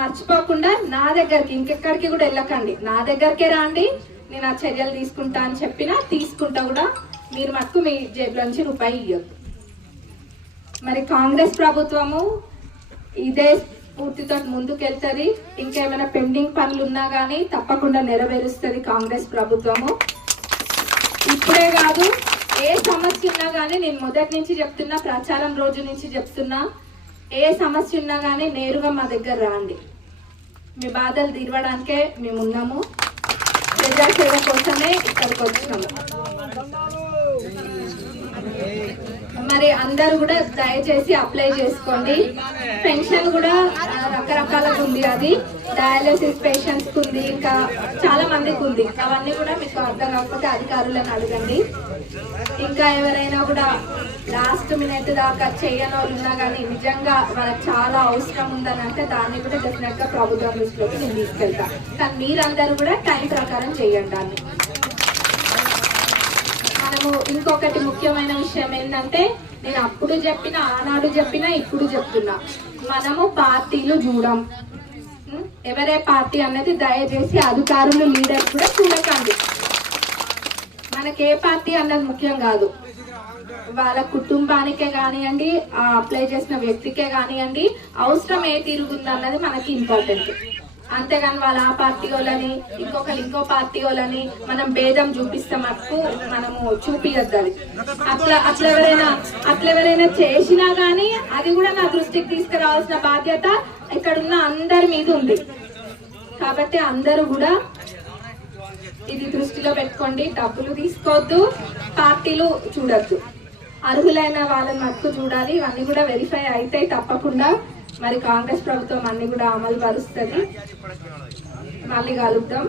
మర్చిపోకుండా నా దగ్గరికి ఇంకెక్కడికి కూడా వెళ్ళకండి. నా దగ్గరికే రాండి. నేను ఆ చర్యలు తీసుకుంటా అని చెప్పినా తీసుకుంటా కూడా మీరు మటుకు మీ జేబులో నుంచి రూపాయి ఇవ్వద్దు మరి కాంగ్రెస్ ప్రభుత్వము ఇదే స్ఫూర్తితో ముందుకెళ్తుంది. ఇంకేమైనా పెండింగ్ పనులు ఉన్నా కానీ తప్పకుండా నెరవేరుస్తుంది కాంగ్రెస్ ప్రభుత్వము. ఇప్పుడే కాదు ఏ సమస్య ఉన్నా కానీ నేను మొదటి నుంచి చెప్తున్నా ప్రచారం రోజు నుంచి చెప్తున్నా ఏ సమస్య ఉన్నా కానీ నేరుగా మా దగ్గర రాండి. మీ బాధలు తీరవడానికే మేము ఉన్నాము ప్రజాసేవ కోసమే ఇక్కడికి వచ్చినాము. మరి అందరు కూడా దయచేసి అప్లై చేసుకోండి. పెన్షన్ కూడా ఆ, రకరకాలుగా ఉంది అది. డయాలసిస్ పేషెంట్స్ ఉంది ఇంకా మందికి ఉంది. అవన్నీ కూడా మీకు అర్థం కాకపోతే అధికారులను అడగండి. ఇంకా ఎవరైనా కూడా లాస్ట్ మినిట్ దాకా చేయని వాళ్ళు ఉన్నా కానీ నిజంగా వాళ్ళకి చాలా అవసరం ఉందని అంటే దాన్ని కూడా డెఫినెట్గా ప్రభుత్వం దృష్టిలోకి నేను తీసుకెళ్తా. కానీ మీరందరూ కూడా టైం ప్రకారం చేయండి దాన్ని. మనము ఇంకొకటి ముఖ్యమైన విషయం ఏంటంటే నేను అప్పుడు చెప్పిన ఆనాడు చెప్పిన ఇప్పుడు చెప్తున్నా. మనము పార్టీలు చూడం. ఎవరే పార్టీ అన్నది దయచేసి అధికారులు లీడర్స్ కూడా చూడకండి. మనకి ఏ పార్టీ అన్నది ముఖ్యం కాదు. వాళ్ళ కుటుంబానికే కానివ్వండి ఆ అప్లై చేసిన వ్యక్తికే కానివ్వండి అవసరం ఏ తిరుగుంది అన్నది మనకి ఇంపార్టెంట్ అంతేగాని వాళ్ళ ఆ పార్టీ వాళ్ళని ఇంకొకరు ఇంకో పార్టీ వాళ్ళని మనం భేదం చూపిస్తే మటుకు మనము చూపియద్దు అది. అట్లా అట్లా ఎవరైనా అట్లా ఎవరైనా చేసినా కానీ అది కూడా నా దృష్టికి తీసుకురావాల్సిన బాధ్యత ఇక్కడ ఉన్న అందరి మీద ఉంది. కాబట్టి అందరూ కూడా ఇది దృష్టిలో పెట్టుకోండి. డబ్బులు తీసుకోవద్దు పార్టీలు చూడద్దు. అర్హులైన వాళ్ళని మట్టుకు చూడాలి. ఇవన్నీ కూడా వెరిఫై అయితే తప్పకుండా. మరి కాంగ్రెస్ ప్రభుత్వం అన్ని కూడా అమలు పరుస్తుంది. మళ్ళీ కలుపుతాం